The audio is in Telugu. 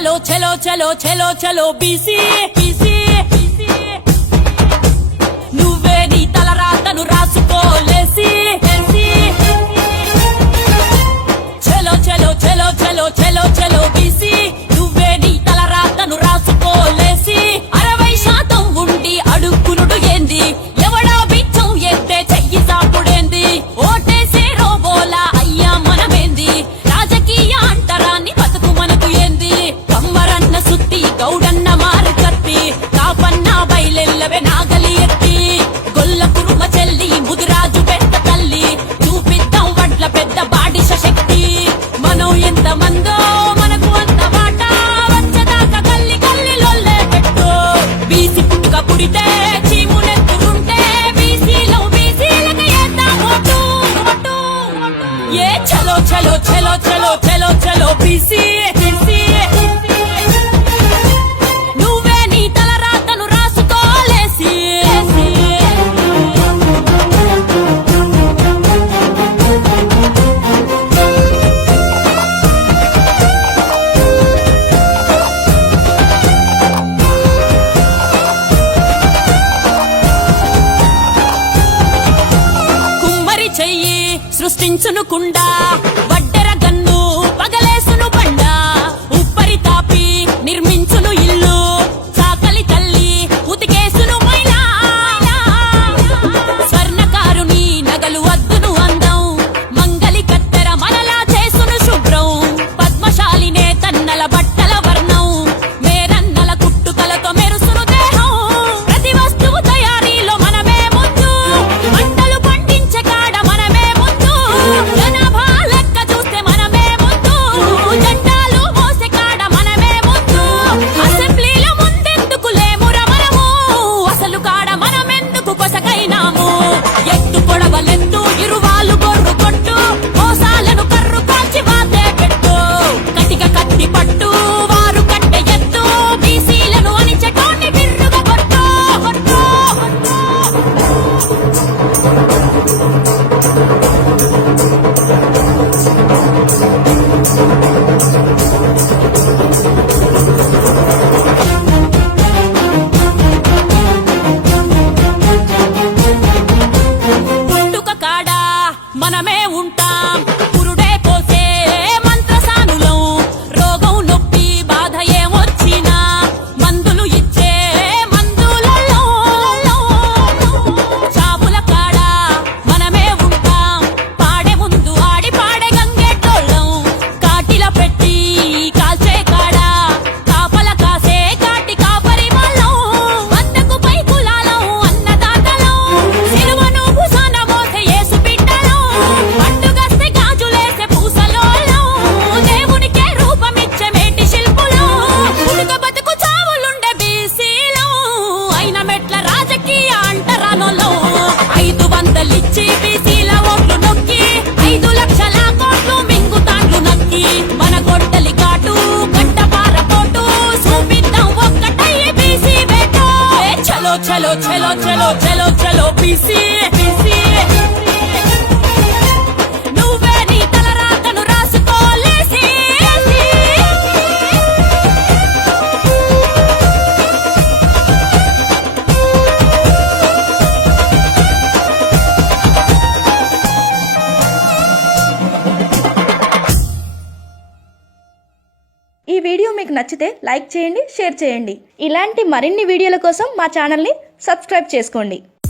చలో చలో చలో చలో చలో బీసీ బీసీ నువ్వే నీ తలరాతను రాసుకోలేసి చలో చలో చలో చలో చలో చలో బీసీ నువ్వే నీ తలరాతను రాసుకోలేసి 60% ఉండి అడుక్కునుడు ఏంది ఎవడా బిచ్చం ఎత్తే చెయ్యి సాపుడేంది ఓటేసే రోబోలా అయ్యా మనమేంది రాజకీయ అంటరాన్ని బతుకు మనకు ఏంది కమ్మరన్న సుత్తి గౌడన్న మారు కత్తి కాపన్న బయలెల్లవే నాగలి ఎత్తి గొల్ల కురుమ చెల్లి ముదిరాజు పెద్ద తల్లి చూపిద్దాం వడ్ల పెద్ద బాడిష శక్తి మనం ఎంత మందో మనకు అంత వాటా వచ్చదాకా గల్లి గల్లి లొల్లే పెట్టు బీసీ పుట్టుక పుడితే చీమునెత్తురుంటే బీసీలో బీసీలకు ఏద్దాం ఓటు ఏ చలో చలో చలో చలో చలో చలో బీసీ నువ్వే నీ తలరాతను రాసుకోలేసి కుమ్మరి చెయ్యి సృష్టించును కుండా వడ్డెర గన్ను పగలేసును బండ ఉప్పరి తాపి నిర్మించును ఇల్లు చాకలి తల్లి ఉతికేసును మైలా స్వర్ణకారుని నగలు అద్దును అందం మంగలి కత్తెర మనలా చేసును శుభ్రం పద్మశాలినే తన్నల బట్టల వర్ణం మేరన్నల కుట్టుకలతో మెరుసును దేహం ప్రతి వస్తువు తయారీలో మనమే ముందు మంటలు పండించే కాడ మనమే ముందు జనాభా లెక్క చూస్తే మనమే ముందు జెండాలు మోసే కాడ మనమే ముందు అసెంబ్లీలో ముందెందుకు లేమురా మనము అసలు కాడ మనమెందుకు కొసకైనాము ఎత్తు పొడవలెత్తు ఇరువాలు గొర్రు కొట్టు మోసాలను కర్రు కాల్చి వాతే పెట్టు కటిక కత్తి పట్టు వారు కట్టె ఎత్తు బీసీలను అణిచెటోన్ని బిర్రుగా కొట్టు పుట్టుక కాడ మనమే ఉంటాం పురుడే పోసే మంత్రసానులం రోగం నొప్పి బాధ ఏమొచ్చినా మందులు ఇచ్చే మందులలో చావుల కాడ మనమే ఉంటాం పాడే ముందు ఆడి పాడే గంగెట్టోళ్ళం కాటిల పెట్టి కాల్చే కాడ కాపల కాసే కాటి కాపరి వాళ్ళం వందకు పై కులాలం అన్నదాతలం సిలువను భుజాన మోసే యేసు బిడ్డలం పండుగస్తే గాజులేసే పూసలోళ్ళం దేవునికే రూపమిచ్చే మేటి శిల్పులం పుట్టుక బతుకు చావులుండే బీసీలం అయిన మెట్ల రాజకీయ అంటరానోళ్ళం 500 ఇచ్చి బీసీల ఓట్లు నొక్కి 5 లక్షల కోట్లు మింగుతాండ్లు నక్కి మన గొడ్డలి కాటు గడ్డపార పోటు చూపిద్దాం ఒక్కటయ్యే బీసీ బేటో ఏ చలో చలో చలో చలో చలో చలో బీసీ నువ్వే నీ తలరాతను రాసుకోలేసి ఈ వీడియో మీకు నచ్చితే లైక్ చేయండి, షేర్ చేయండి. ఇలాంటి మరిన్ని వీడియోల కోసం మా ఛానల్ని సబ్స్క్రైబ్ చేసుకోండి.